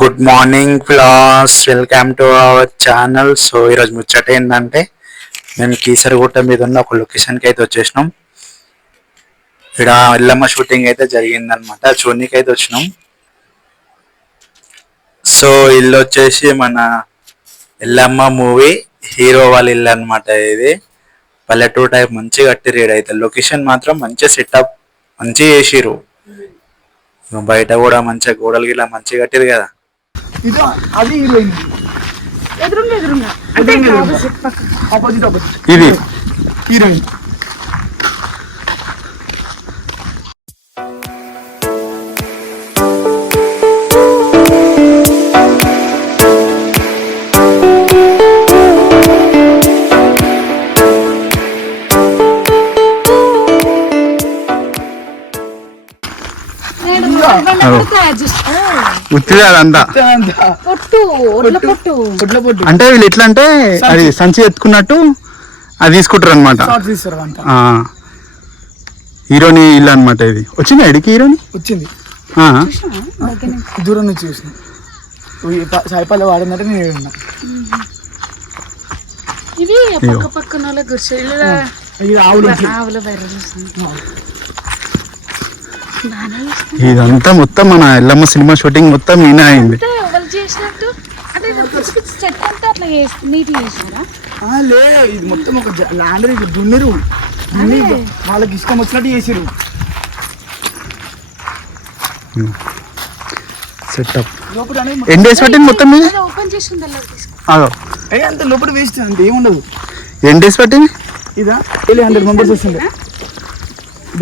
Good morning class, welcome to our channel. So ఈరోజు ముచ్చట ఏంటంటే మేము కీసరగుట్ట మీద ఉన్న ఒక లొకేషన్కి అయితే వచ్చేసినాం. ఇక్కడ ఎల్లమ్మ షూటింగ్ అయితే జరిగిందనమాట, చూడనీకి అయితే వచ్చినాం. సో ఇల్లు వచ్చేసి మన ఎల్లమ్మ మూవీ హీరో వాళ్ళ ఇల్లు అనమాట. ఇది పల్లెటూరు టైప్ మంచిగా కట్టిరు. అయితే లొకేషన్ మాత్రం మంచిగా సెటప్ మంచిగా చేసిరు. బయట కూడా మంచిగా గోడలు గిట్లా మంచిగా కట్టిరు కదా. అది హీరోయిన్ ఆపోజిట్ ఇది హీరోయిన్. అంటే వీళ్ళు ఎట్లా అంటే అది సంచి ఎత్తుకున్నట్టు అది తీసుకుంటారు అనమాట. హీరోని ఇల్లు అనమాట. ఇది వచ్చింది ఎడికి హీరోని వచ్చింది దూరం నుంచి చూసిన సాయిపాల వాడినట్టు నేను ఉన్నా. ఇదంతా మొత్తం మన ఎల్లమ్మ సినిమా షూటింగ్ మొత్తం ఈయన అయింది. ఇది మొత్తం ఒక ల్యాండర్ దున్నిరు, వాళ్ళకి ఇష్టం వచ్చినట్టు చేసిరు. సెటప్ ఎన్ని డేస్ పట్టింది మొత్తం మీద? అంత లోపల వేస్ట్ అంటే ఏముండదు. ఎన్ని డేస్ పట్టింది? ఇదా డైలీ 100 మెంబర్స్ వస్తుండే,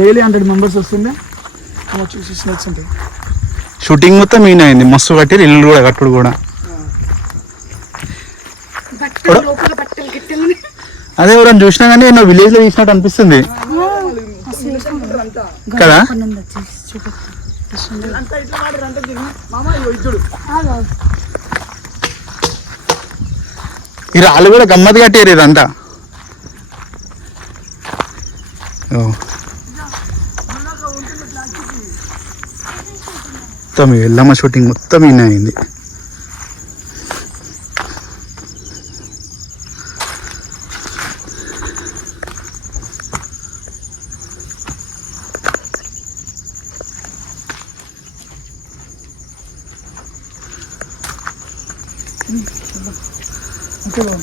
డైలీ 100 మెంబర్స్ వస్తుండే. చూసి షూటింగ్ మొత్తం ఈయన అయింది. మస్తు కట్టారు ఇల్లు కూడా, కట్టుడు కూడా. అదే ఎవరైనా చూసినా కానీ నేను విలేజ్ లో తీసినట్టు అనిపిస్తుంది కదా. ఈ రాళ్ళు కూడా గమ్మత్ కట్టారు ఇదంతా. మొత్తం ఎల్లమ్మ షూటింగ్ మొత్తం ఈయన అయింది.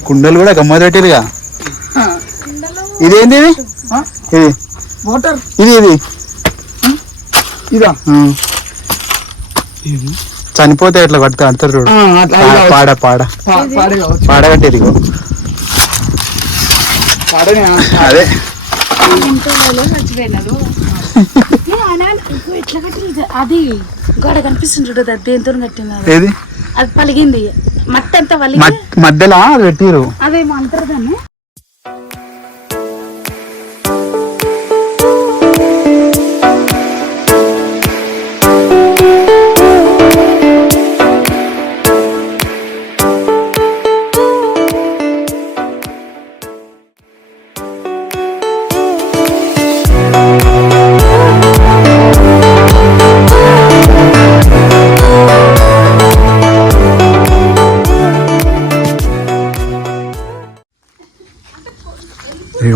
కుండలు కూడా గమ్మత్ కట్టారుగా. ఇదేంటి? ఇది వాటర్. ఇది ఇది ఇదా చనిపోతే ఎట్లా కడితే అంటారు చూడు. పాడ పాడ పాడ కట్టేది. అదే అది గోడ కనిపిస్తుంది చూడు, దేంతో కట్టినారు. ఏది? అది పలిగింది, మట్టి అంతా మధ్యలో పెట్టిరు. అదేమో అంటారు దాన్ని.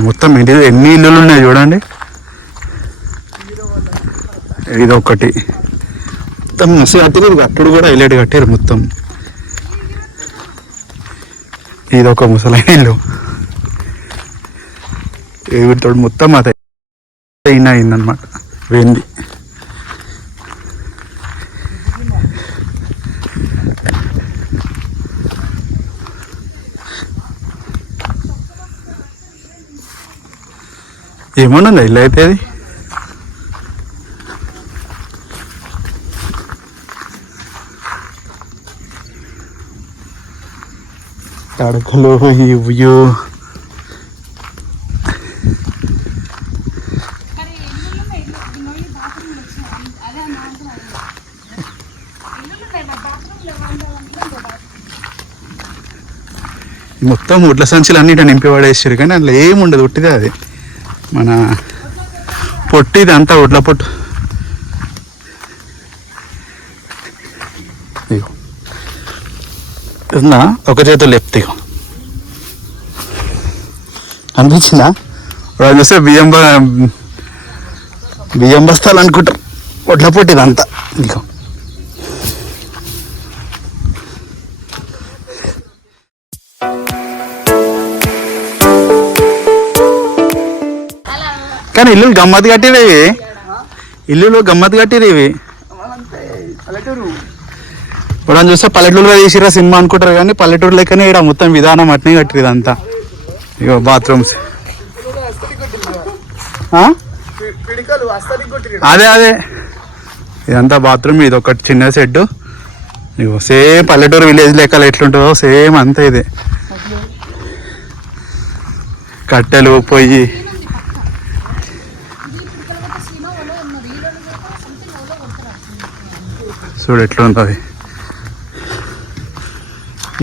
మొత్తం ఎన్ని ఇల్లులు ఉన్నాయి చూడండి. ఇది ఒకటి మొత్తం మస్తు కట్టారు. కట్టుడు కూడా హైలైట్ కట్టారు మొత్తం. ఇది ఒక ముసలైన ఇల్లు. వీటితో మొత్తం అదే అయిందనమాట. వెండి ఏమన్నా ఇల్లు అయితే అది. తడకలు ఇవ్వు మొత్తం ఉడ్ల సంచులు అన్నిటి నింపి పడేసారు. కానీ అందులో ఏముండదు, ఉట్టిదే అది. మన పొట్టిది అంతా ఒడ్ల పొట్టు. ఒక చేతులు లేపుతాయి అనిపించిందా? వాళ్ళు చూస్తే బియ్యం బస్తాలు అనుకుంటారు, ఒడ్ల పొట్టి ఇదంతా. నీకు కానీ ఇల్లు గమ్మత్ కట్టిరేవి, ఇల్లులో గమ్మత్ కట్టిరేవి. ఇప్పుడు చూస్తే పల్లెటూరులో చేసిరా సినిమా అనుకుంటారు, కానీ పల్లెటూరు లెక్కనే ఇక్కడ మొత్తం విధానం అట్నే కట్టిరు ఇదంతా. ఇగో బాత్రూమ్స్, అదే ఇదంతా బాత్రూమ్. ఇది ఒకటి చిన్న షెడ్. ఇగో సేమ్ పల్లెటూరు విలేజ్ లెక్కలు ఎట్లుంటుందో సేమ్ అంతా ఇదే. కట్టెలు, పొయ్యి. చూడు ఎట్లా ఉంటుంది.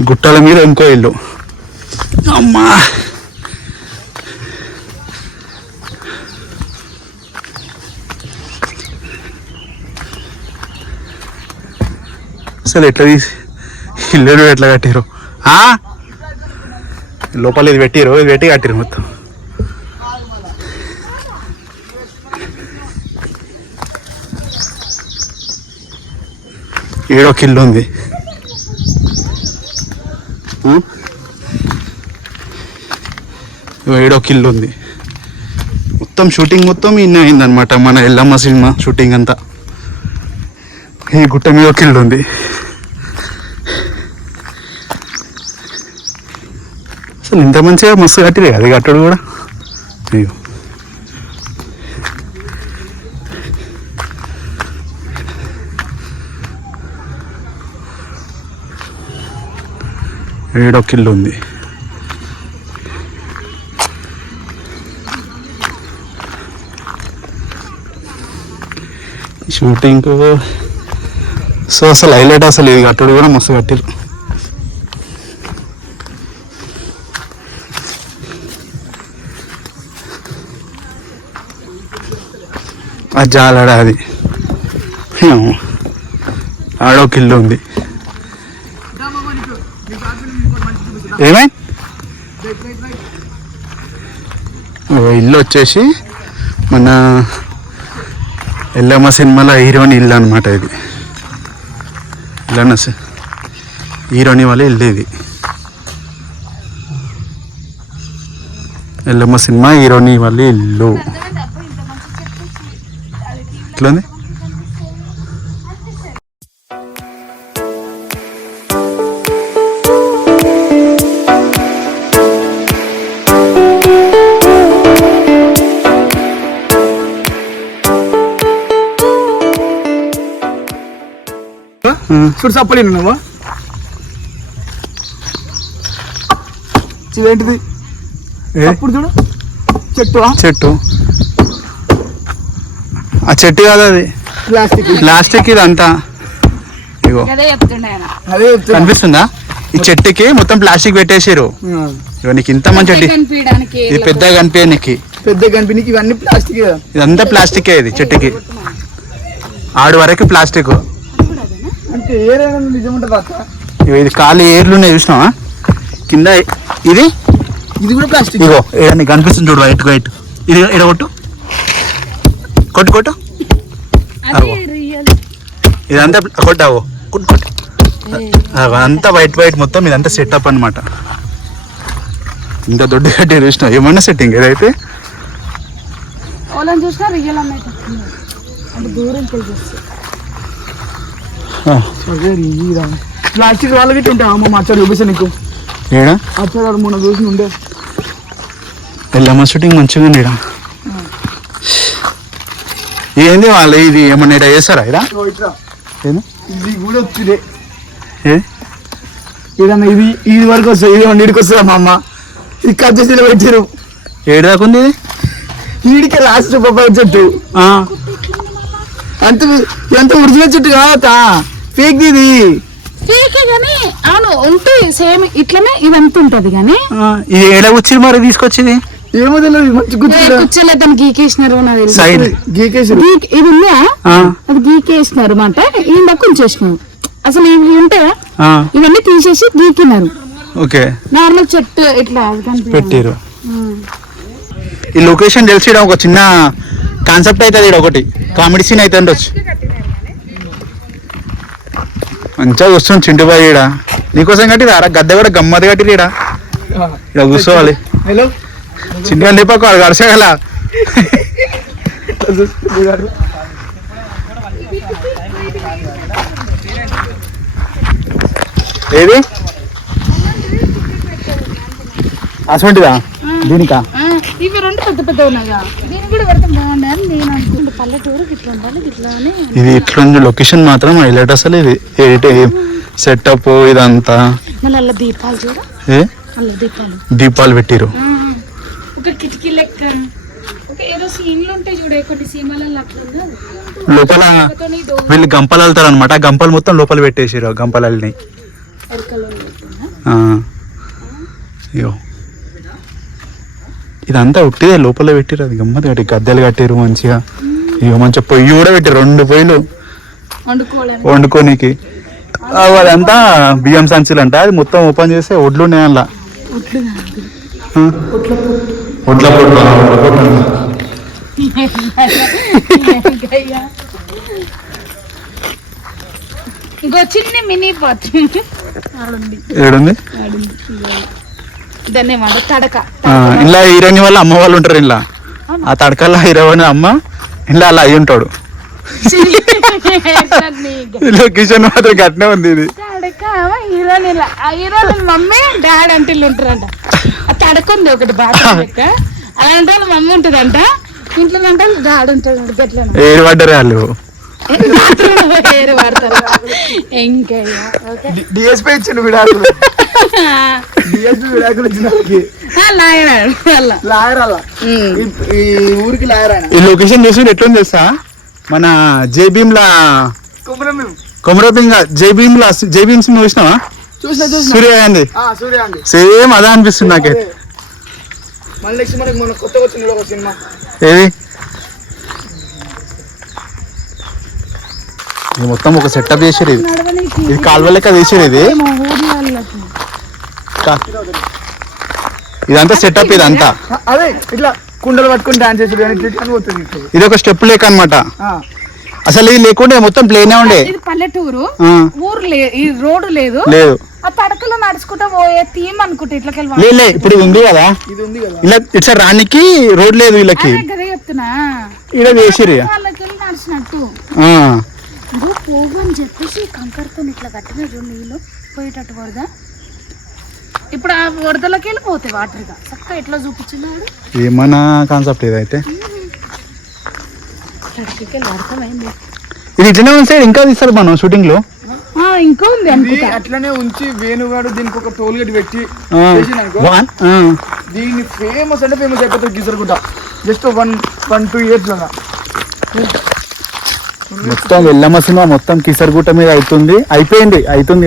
గుట్టల మీద ఇంకో ఇల్లు. అమ్మా అసలు ఎట్లా తీసి ఇల్లు ఎట్లా కట్టారు? లోపల ఇది పెట్టిరు, ఇది పెట్టి కట్టిరు మొత్తం. ఏడొక ఇల్లు ఉంది. ఏడొక ఇల్లు ఉంది. మొత్తం షూటింగ్ మొత్తం ఇన్నే అయిందనమాట, మన ఎల్లమ్మ సినిమా షూటింగ్ అంతా. ఈ గుట్ట మీద ఒక ఇల్లు ఉంది. అసలు ఇంత మంచిగా మస్తు కట్టిరే అది కట్టడు కూడా. అయ్యో ఏడొక ఇల్లు ఉంది. షూటింగ్ సో అసలు హైలైట్. అసలు ఇది కట్టడు కూడా మస్తు కట్టిరు. అది జాలడ, అది ఆడొక ఇల్లు ఉంది. ఏమై ఇల్లు వచ్చేసి మన ఎల్లమ్మ సినిమాలో హీరోని ఇల్లు అనమాట ఇది. హీరోని వాళ్ళ ఇల్లు ఇది. ఎల్లమ్మ సినిమా హీరోని వాళ్ళ ఇల్లు. ఎట్లుంది? చూడు చప్పలి నువ్వు ఇదేంటిది? అప్పుడు చూడు చెట్టు. ఆ చెట్టు కాదు, అది ప్లాస్టిక్. ఇదంతా ఇగో కనిపిస్తుందా? ఈ చెట్టుకి మొత్తం ప్లాస్టిక్ పెట్టేసారు. ఇగో నీకు ఇంత మంచి చెట్టు, ఇది పెద్దగా కనిపించడానికి, ఇవన్నీ ప్లాస్టిక్. ఇదంతా ప్లాస్టికే. ఇది చెట్టుకి ఆడు వరకు ప్లాస్టిక్. అంటే ఇది ఖాళీ ఏర్లు ఉన్నాయి చూసినావా కింద? ఇది కూడా ప్లాస్టిక్. ఇగో నీకు కనిపిస్తుంది చూడు, వైట్. ఇది ఎడగొట్టు, కొట్టు. ఇదంతా కొట్టావు, కొట్టు. అంతా వైట్ మొత్తం. ఇదంతా సెటప్ అనమాట. ఇంత దొడ్డు కట్టి చూసినావు, ఏమన్నా సెట్టింగ్ ఇదైతే. ప్లాస్టిక్ వాళ్ళకి ఉంటాయి. అమ్మ అచ్చాడు చూపిస్తాను నీకు. ఏడా అచ్చాడు మొన్న చూసి ఉండే ఎల్లమ్మ షూటింగ్ మంచిగా ఉంది. ఏంది వాళ్ళు ఇది ఏమన్నా ఇడ చేస్తారా? ఇది కూడా వచ్చిందే. ఏదన్నా ఇది వరకు వస్తుంది, ఇది వండికి వస్తుందా మా అమ్మ? ఇది కట్ చేసి పెట్టారు. ఏడు దాకా ఉంది ఇది? వీడికి లాస్ట్ పప్పాయి చెట్టు. ఎంత ఒరిజినల్ చెట్టు కావతా, ఫేక్ ఇది. అవును ఉంటాయి సేమ్ ఇట్లనే ఇదంతా ఉంటది. కానీ ఇది ఏడ వచ్చింది మరి తీసుకొచ్చింది? ఏమో తెలియదు. మంచి కూర్చోలేదు, గీకేసినారు. గీకేసారు. ఇది ఉందా, అది గీకేసినారు మాట. ఈ కొంచెం అసలు ఇవి ఉంటాయా, ఆ, ఇవన్నీ తీసేసి గీకినారు. ఓకే నార్మల్ చెట్టు ఇట్లా పెట్టిరు. ఈ లొకేషన్ తెలిసి ఈడ ఒక చిన్న కాన్సెప్ట్ అవుతుంది, ఇక్కడ ఒకటి కామెడీ సీన్ అయితే ఉండొచ్చు. మంచిగా వస్తుంది చింటుబాయి ఈడ నీకోసం కట్టిరా గద్దె కూడా గమ్మది కట్టిరు ఈడ కూర్చోవాలి. హలో చింటుగా లేపాకు వాడు గడిచగల ఏది అసంటిదా దీనికా ఇవి రెండు పెద్ద పెద్ద ఉన్నాయా, దీన్ని కూడా పెడితే బాగుండే అని నేను అనుకుంటే. పల్లెటూరు ఇట్లా ఉండాలి, ఇట్లా అని. ఇది ఇట్లా లొకేషన్ మాత్రం హైలైట్ అసలు. ఇది సెటప్ ఇదంతా. మళ్ళీ అలా దీపాలు చూడ, ఏ అలా దీపాలు దీపాలు పెట్టిరు. ఒక కిటికీ లెక్క, ఒక ఏదో సీన్లు ఉంటాయి చూడే కొన్ని సీమాలలో అట్లా ఉంది. లోపల వీళ్ళు గంపలు వెళ్తారు అనమాట, గంపలు మొత్తం లోపల పెట్టేసారు గంపలని. అయ్యో ఇదంతా ఉట్టిదే లోపల పెట్టిరు, అది గమ్మత్ కట్టి గద్దెలు కట్టిరు మంచిగా. ఇక మంచిగా పొయ్యి కూడా పెట్టిరు, 2 పొయ్యిలు వండుకోనికి. అదంతా బియ్యం సంచులు అంట, అది మొత్తం ఓపెన్ చేస్తే ఒడ్లు ఉన్నాయి అలా. ఒడ్ల పొట్టు ఇంకో చిన్న మినీ పాట్ ఏడుంది. దాన్ని ఏమంటారు, తడక. ఇలా హీరోయిన్ వాళ్ళ అమ్మ వాళ్ళు ఉంటారు ఇలా, ఆ తడకల్లా హీరోయిన్ అమ్మ ఇలా అలా అయి ఉంటాడు. లొకేషన్ మాత్రం గట్నే ఉంది ఇది. తడక హీరోయిన్, హీరోయిన్ మమ్మీ డాడీ అంటే ఉంటారంట. ఆ తడక ఉంది ఒకటి బాగా లెక్క, అలాంటి వాళ్ళ మమ్మీ ఉంటుందంట, ఇంట్లో అంటే డాడీ ఉంటాడు. గట్ల ఏరు పడ్డరే వాళ్ళు. వేరు వాడతారు ఇంకయ్యా. డిఎస్పీ ఇచ్చిండు విడాకులు, డిఎస్పీ విడాకులు ఇచ్చిన లాయర్ అలా ఈ ఊరికి లాయర్ ఆయన. ఈ లొకేషన్ చూసి ఎట్లుంది తెలుసా, మన జైభీమ్ లా కొమరభీమ్ జైభీమ్ లా జైభీమ్ సినిమా చూసినావా? చూసిన సూర్యగాంధీ సూర్య అండి, సేమ్ అదే అనిపిస్తుంది నాకైతే. మళ్ళీ నెక్స్ట్ మనకి మన కొత్తగా వచ్చింది ఒక సినిమా, ఏది ఇది మొత్తం ఒక సెటప్ చేసారు. ఇది కాలువ లెక్క చేసారు. ఇది ఇదంతా సెటప్, ఇదంతా అదే ఇట్లా కుండలు పట్టుకుని డాన్స్ చేసాడు కానీ ఇట్లా పోతుంది. ఇది ఒక స్టెప్ లేక అనమాట. అసలు ఇది లేకుండే మొత్తం ప్లేనే ఉండే. ఇది పల్లెటూరు, ఊరు ఈ రోడ్డు లేదు. ఆ తడకలో నడుచుకుంటా పోయే థీమ్ అనుకుంటా. ఇట్లా లే ఇప్పుడు ఇది ఉంది కదా, ఇది ఉంది కదా, ఇలా ఇట్లా రానికి రోడ్ లేదు వీళ్ళకి, చెప్తున్నా ఇలా చేసిరు వాళ్ళకి నడిచినట్టు పోగు అని చెప్పేసి కంకరతో ఇట్లా కట్టిన నీళ్ళు పోయేటట్టు వరద. ఇప్పుడు ఆ వరదలకి వెళ్ళిపోతాయి వాటర్గా చక్కగా ఎట్లా చూపించినాడు. ఏమన్నా కాన్సెప్ట్ ఇదైతే. అర్థమైంది. ఇది ఇట్లనే ఉంది సైడ్ ఇంకా తీస్తారు మనం షూటింగ్ లో. ఇంకా ఉంది అట్లనే ఉంచి వేణుగాడు దీనికి ఒక టోల్గేట్ పెట్టి దీన్ని ఫేమస్ అంటే ఫేమస్ అయిపోతుంది గిసరగుట్ట. జస్ట్ 1-2 years లాగా మొత్తం ఎల్లమ్మ సినిమా మొత్తం కిసర్గుట్ట మీద అవుతుంది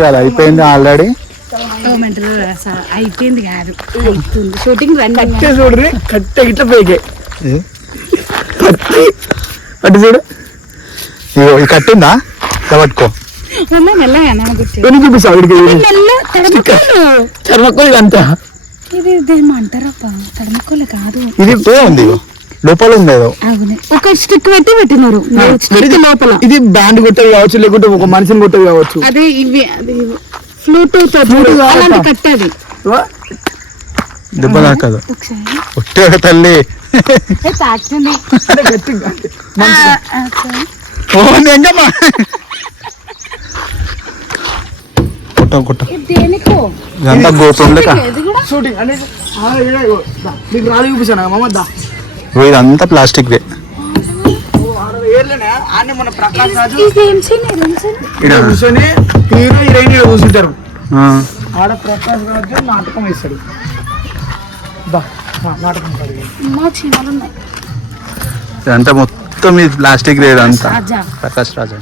కదా, అయిపోయింది ఆల్రెడీ. అయిపోయింది కాదు, షూటింగ్ కట్టే చూడ్రి, కట్టే ఇట్లా పైకే కట్టి చూడు. ఇగో ఇది కట్టిందా పట్టుకో, చూపిస్తా చర్మకోలు అంతా. ఇది అంటారప్ప, తడమకోలే కాదు, ఇది ఉంది లోపల ఉంది. ఒక స్టిక్ పెట్టి పెట్టినారు లోపల. ఇది బ్యాండ్ కొట్టేది కావచ్చు, లేకుంటే ఒక మనిషిని కొట్టేది కావచ్చు. అదే ఇవి అది ఫ్లూట్ కట్టేది దెబ్బ తాకదు ఒట్టే తల్లి. తాకింది దేనికో ఇదంతా గోపురం లెక్క షూటింగ్ అంటే నీకు రాదు చూపిస్తాను మమ్మద్దా. ఇదంతా ప్లాస్టిక్ దే. మన ప్రకాష్ రాజు కూర్చొని హీరో హీరోయిన్ కూర్చుంటారు. ఆడ ప్రకాష్ రాజు నాటకం వేస్తాడు. నాటకం ఇదంతా మొత్తం ఇది ప్లాస్టిక్ దే. ఇదంతా ప్రకాష్ రాజు.